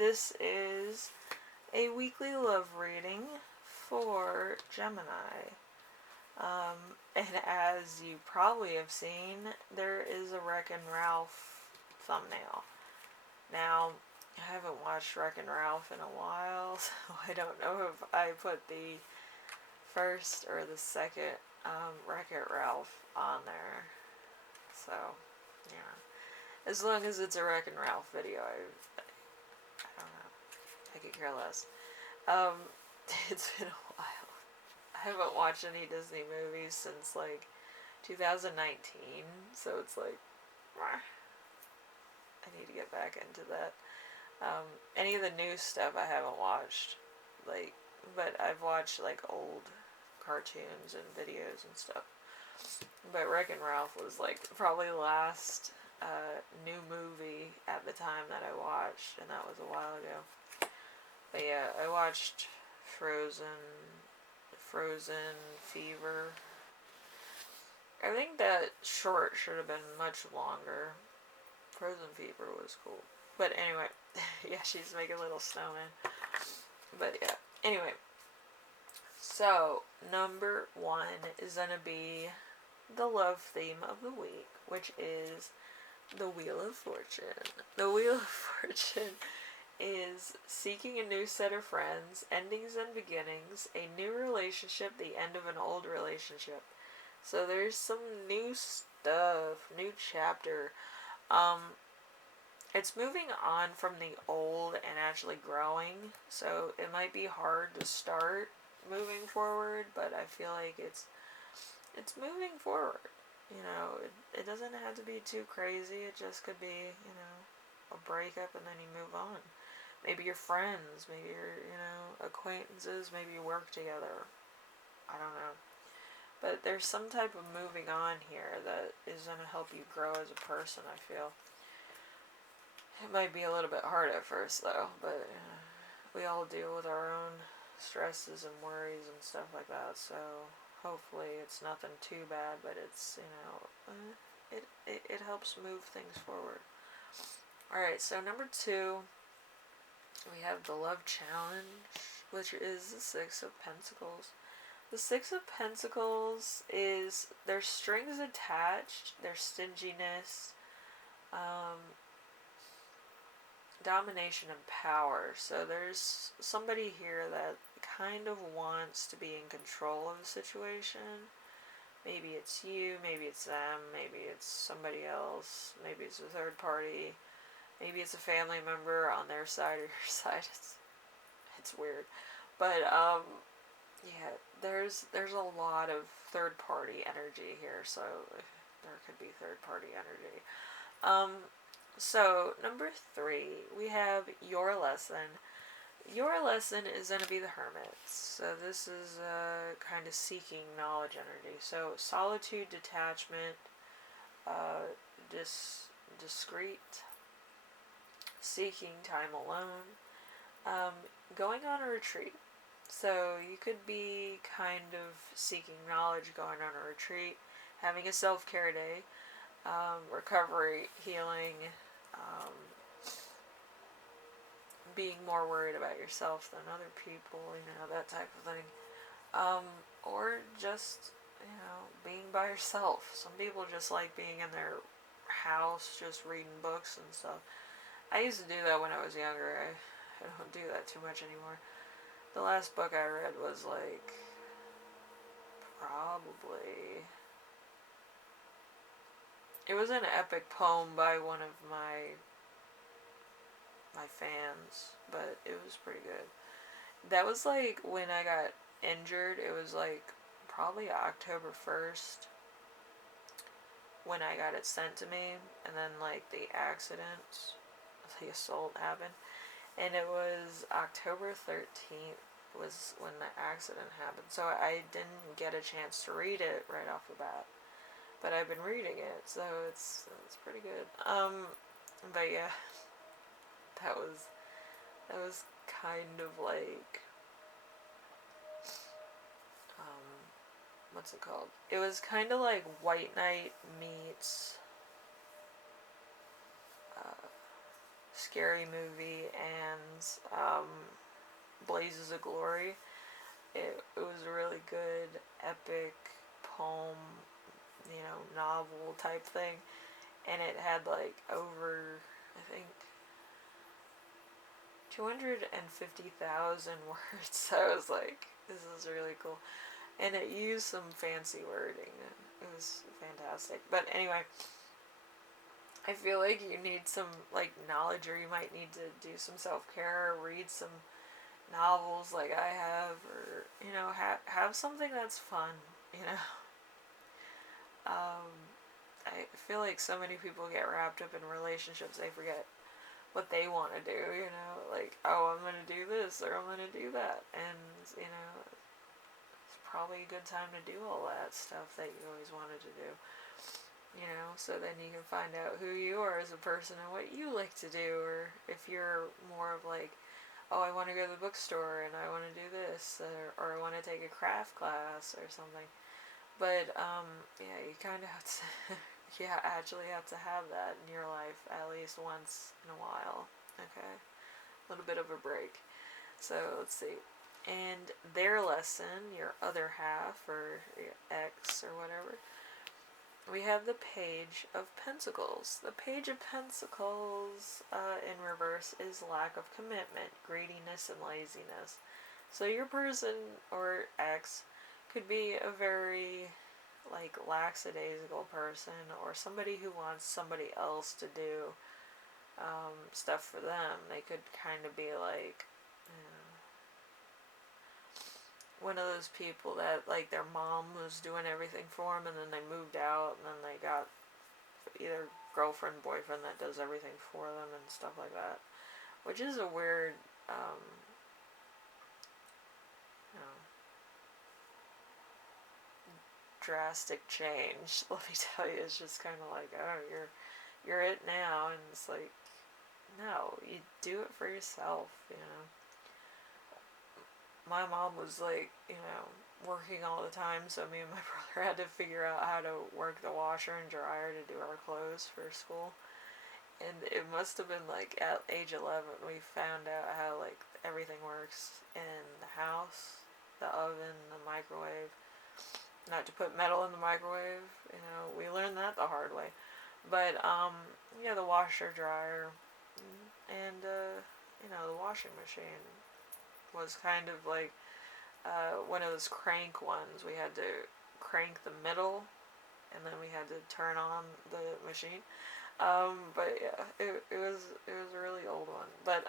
this is a weekly love reading for Gemini. And as you probably have seen, there is a Wreck-It Ralph thumbnail. Now, I haven't watched Wreck-It Ralph in a while, so I don't know if I put the first or the second Wreck-It Ralph on there. So, yeah. As long as it's a Wreck-It Ralph video, I don't know. I could care less. It's been a while. I haven't watched any Disney movies since like 2019, so it's like, I need to get back into that. Any of the new stuff I haven't watched, like, but I've watched like old cartoons and videos and stuff. But Wreck-It Ralph was like probably the last new movie at the time that I watched, and that was a while ago. But yeah, I watched Frozen Fever. I think that short should have been much longer. Frozen Fever was cool. But anyway, yeah, she's making little snowmen. But yeah, anyway. So, number 1 is going to be the love theme of the week, which is the Wheel of Fortune. The Wheel of Fortune is seeking a new set of friends, endings and beginnings, a new relationship, the end of an old relationship. So there's some new stuff, new chapter. It's moving on from the old and actually growing, so it might be hard to start moving forward, but I feel like it's moving forward. You know, it doesn't have to be too crazy. It just could be, you know, a breakup and then you move on. Maybe you're friends, maybe you're, you know, acquaintances, maybe you work together. I don't know. But there's some type of moving on here that is going to help you grow as a person, I feel. It might be a little bit hard at first, though, but we all deal with our own stresses and worries and stuff like that, so hopefully it's nothing too bad, but it's, you know, it helps move things forward. Alright, so number 2, we have the Love Challenge, which is the Six of Pentacles. The Six of Pentacles is, there's strings attached, there's stinginess, domination and power. So there's somebody here that kind of wants to be in control of the situation. Maybe it's you, maybe it's them, maybe it's somebody else, maybe it's a third party, maybe it's a family member on their side or your side. It's weird. But yeah, there's a lot of third party energy here, so there could be third party energy. So, number 3, we have Your Lesson. Your lesson is going to be the Hermit. So this is kind of seeking knowledge energy. So, solitude, detachment, discreet, seeking time alone, going on a retreat. So you could be kind of seeking knowledge, going on a retreat, having a self-care day, recovery, healing, being more worried about yourself than other people, you know, that type of thing. Or just, you know, being by yourself. Some people just like being in their house, just reading books and stuff. I used to do that when I was younger. I don't do that too much anymore. The last book I read was like, probably, it was an epic poem by one of my fans, but it was pretty good. That was like when I got injured. It was like probably October 1st when I got it sent to me, and then like the accident, the assault happened, and it was October 13th was when the accident happened, so I didn't get a chance to read it right off the bat, but I've been reading it, so it's pretty good. But yeah, that was kind of like, what's it called? It was kind of like White Knight meets Scary Movie and Blazes of Glory. It was a really good, epic poem, novel type thing. And it had like over, I think, 250,000 words. So I was like, this is really cool. And it used some fancy wording. It was fantastic. But anyway, I feel like you need some like knowledge, or you might need to do some self-care, or read some novels like I have, or have something that's fun. I feel like so many people get wrapped up in relationships, they forget what they want to do. Like, oh, I'm gonna do this or I'm gonna do that, and it's probably a good time to do all that stuff that you always wanted to do. So then you can find out who you are as a person and what you like to do, or if you're more of like, oh, I want to go to the bookstore and I want to do this, or I want to take a craft class or something. But yeah, you kind of have to, actually have to have that in your life at least once in a while. Okay, a little bit of a break. So let's see. And their lesson, your other half, or your ex, or whatever, we have the Page of Pentacles. The Page of Pentacles in reverse is lack of commitment, greediness, and laziness. So your person or ex could be a very like lackadaisical person, or somebody who wants somebody else to do stuff for them. They could kind of be like, one of those people that like their mom was doing everything for them, and then they moved out, and then they got either girlfriend, boyfriend that does everything for them and stuff like that, which is a weird, drastic change. Let me tell you, it's just kind of like, oh, you're it now, and it's like, no, you do it for yourself. My mom was like, working all the time, so me and my brother had to figure out how to work the washer and dryer to do our clothes for school. And it must have been like at age 11 we found out how like everything works in the house, the oven, the microwave. Not to put metal in the microwave, we learned that the hard way. But yeah, the washer, dryer, and the washing machine was kind of like one of those crank ones. We had to crank the middle, and then we had to turn on the machine. But yeah, it was a really old one. But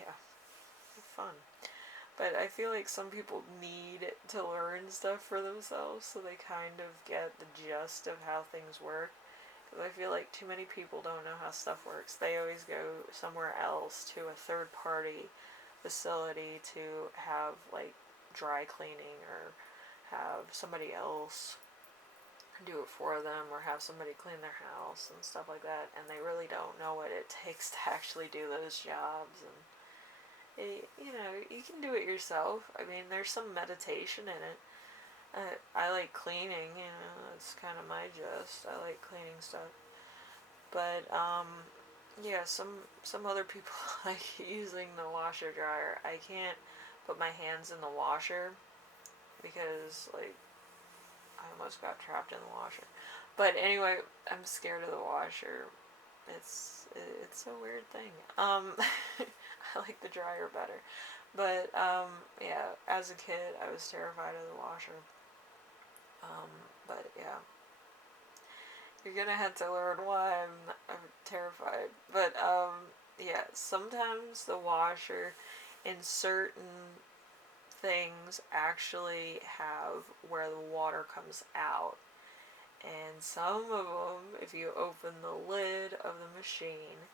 yeah, fun. But I feel like some people need to learn stuff for themselves, so they kind of get the gist of how things work. Because I feel like too many people don't know how stuff works. They always go somewhere else to a third party facility to have like dry cleaning, or have somebody else do it for them, or have somebody clean their house and stuff like that, and they really don't know what it takes to actually do those jobs. And you can do it yourself. I mean, there's some meditation in it. I like cleaning, that's kind of my gist. I like cleaning stuff. But yeah, some other people like using the washer dryer. I can't put my hands in the washer because like I almost got trapped in the washer. But anyway, I'm scared of the washer. It's a weird thing. I like the dryer better. But yeah, as a kid I was terrified of the washer. But yeah, you're gonna have to learn why I'm terrified. But yeah, sometimes the washer in certain things actually have where the water comes out. And some of them, if you open the lid of the machine,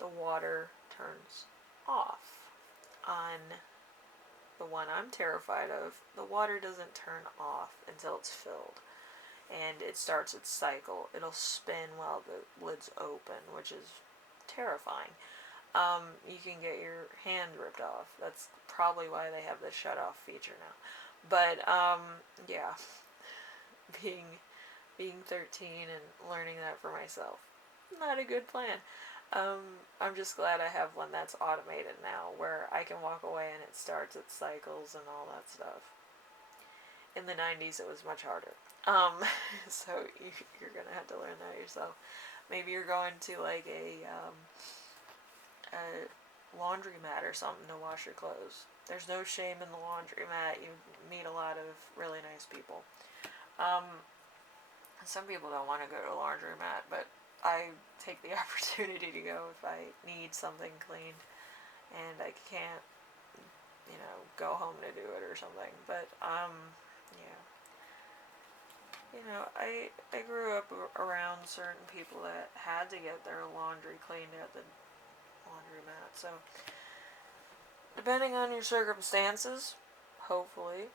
the water turns off. On the one I'm terrified of, the water doesn't turn off until it's filled. And it starts its cycle. It'll spin while the lid's open, which is terrifying. You can get your hand ripped off. That's probably why they have the shut off feature now. But yeah, being 13 and learning that for myself, not a good plan. I'm just glad I have one that's automated now, where I can walk away and it starts its cycles and all that stuff. In the 90s, it was much harder. So you're gonna have to learn that yourself. Maybe you're going to like a laundromat or something to wash your clothes. There's no shame in the laundromat. You meet a lot of really nice people. Um, some people don't want to go to a laundromat, but I take the opportunity to go if I need something cleaned and I can't, go home to do it or something. But yeah. I grew up around certain people that had to get their laundry cleaned at the laundromat. So, depending on your circumstances, hopefully,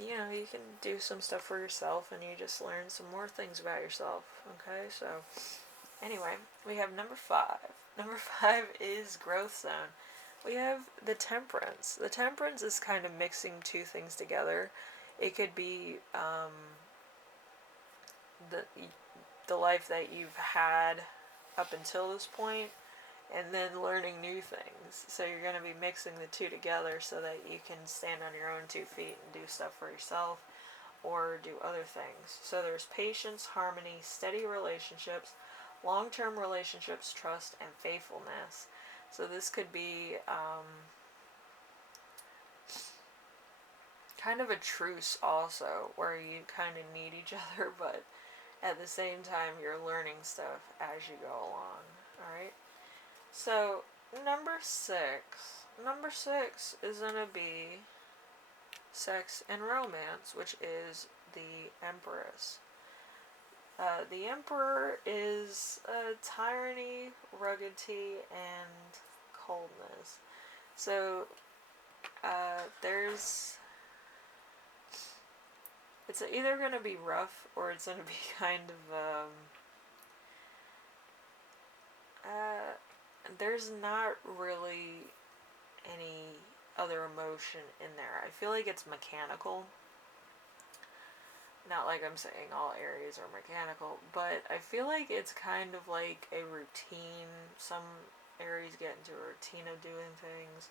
you can do some stuff for yourself and you just learn some more things about yourself. Okay, so anyway, we have number 5. Number 5 is growth zone. We have the temperance. The temperance is kind of mixing two things together. It could be the life that you've had up until this point, and then learning new things. So you're going to be mixing the two together so that you can stand on your own 2 feet and do stuff for yourself or do other things. So there's patience, harmony, steady relationships, long-term relationships, trust, and faithfulness. So this could be kind of a truce also, where you kind of need each other, but at the same time you're learning stuff as you go along. Alright? So, number 6. Number 6 is going to be sex and romance, which is the Empress. The Emperor is tyranny, ruggedity, and coldness. So, it's either going to be rough or it's going to be kind of, there's not really any other emotion in there. I feel like it's mechanical. Not like I'm saying all Aries are mechanical, but I feel like it's kind of like a routine. Some Aries get into a routine of doing things,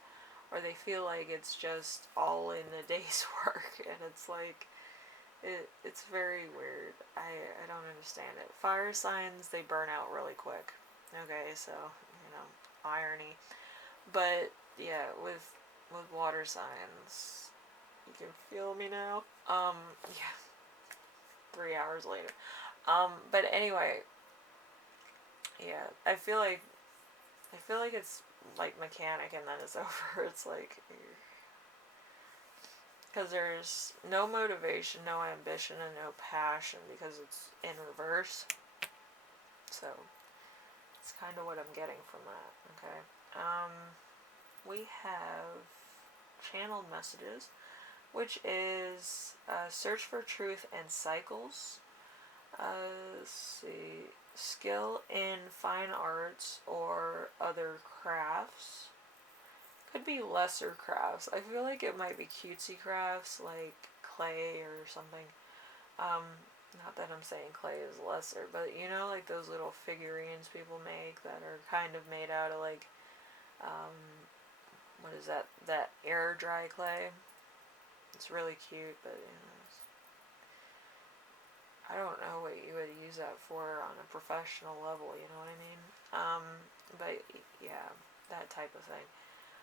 or they feel like it's just all in the day's work, and it's like, it's very weird. I don't understand it. Fire signs, they burn out really quick. Okay, so, irony. But, yeah, with water signs, you can feel me now? Yeah. 3 hours later. But anyway, yeah, I feel like it's like mechanic and then it's over. It's like, because there's no motivation, no ambition, and no passion because it's in reverse. So, it's kind of what I'm getting from that, okay? We have channeled messages, which is search for truth and cycles. Let's see, skill in fine arts or other crafts. Could be lesser crafts. I feel like it might be cutesy crafts like clay or something. Not that I'm saying clay is lesser, but like those little figurines people make that are kind of made out of like, what is that air dry clay? It's really cute, but I don't know what you would use that for on a professional level, you know what I mean? But yeah, that type of thing.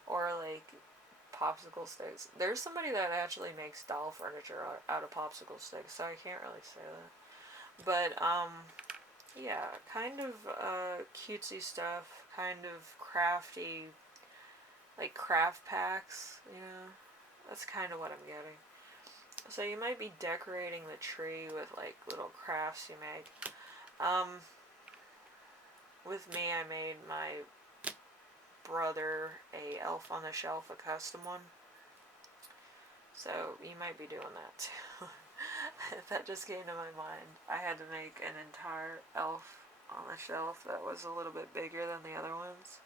Or like popsicle sticks. There's somebody that actually makes doll furniture out of popsicle sticks, so I can't really say that. But yeah, kind of cutesy stuff, kind of crafty, like craft packs, that's kind of what I'm getting. So you might be decorating the tree with like little crafts you make. With me, I made my brother a Elf on the Shelf, a custom one. So you might be doing that too. That just came to my mind. I had to make an entire elf on the shelf that was a little bit bigger than the other ones.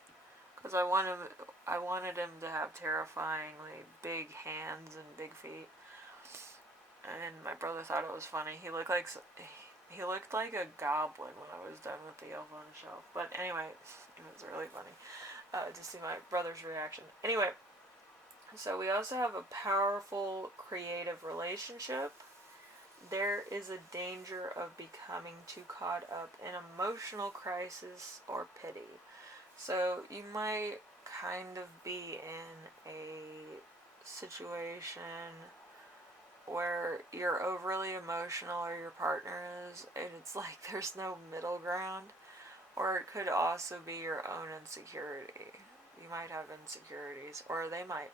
Because I wanted him to have terrifyingly big hands and big feet. And my brother thought it was funny. He looked like He looked like a goblin when I was done with the elf on the shelf. But anyway, it was really funny to see my brother's reaction. Anyway, so we also have a powerful creative relationship. There is a danger of becoming too caught up in emotional crisis or pity. So you might kind of be in a situation where you're overly emotional or your partner is, and it's like there's no middle ground. Or it could also be your own insecurity. You might have insecurities, or they might.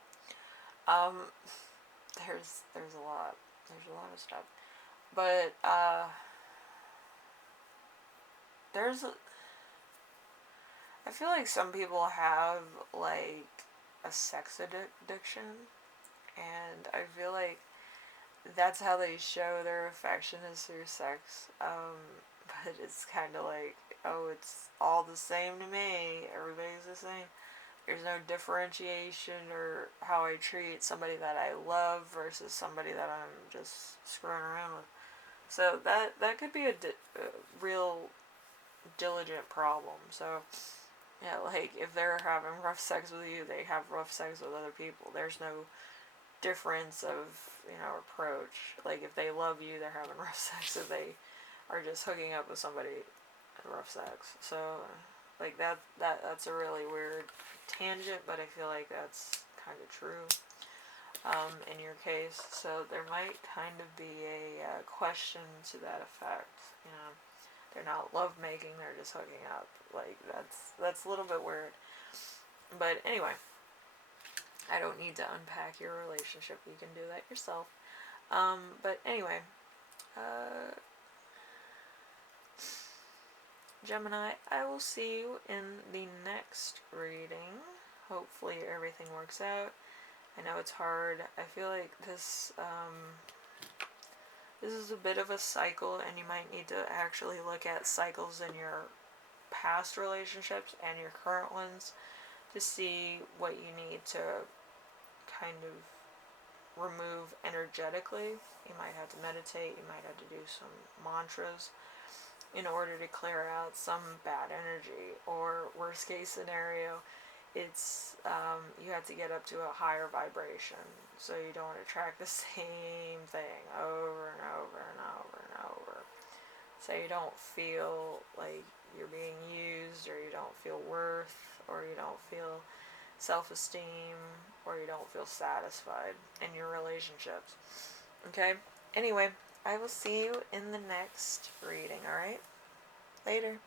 Um, there's a lot. There's a lot of stuff. But there's I feel like some people have like a sex addiction, and I feel like that's how they show their affection is through sex. But it's kind of like, oh, it's all the same to me. Everybody's the same. There's no differentiation or how I treat somebody that I love versus somebody that I'm just screwing around with. So that could be a real diligent problem. So yeah, like if they're having rough sex with you, they have rough sex with other people. There's no difference of, approach. Like if they love you, they're having rough sex. If they are just hooking up with somebody, rough sex. So like that's a really weird tangent, but I feel like that's kind of true in your case. So there might kind of be a question to that effect. They're not love making; they're just hooking up. Like that's a little bit weird. But anyway, I don't need to unpack your relationship. You can do that yourself. But anyway, Gemini, I will see you in the next reading. Hopefully everything works out. I know it's hard. I feel like this is a bit of a cycle, and you might need to actually look at cycles in your past relationships and your current ones to see what you need to kind of remove energetically. You might have to meditate, you might have to do some mantras in order to clear out some bad energy, or worst case scenario, it's you have to get up to a higher vibration, so you don't attract the same thing over and over and over and over, so you don't feel like you're being used, or you don't feel worth, or you don't feel self-esteem, or you don't feel satisfied in your relationships. Okay? Anyway, I will see you in the next reading, alright? Later.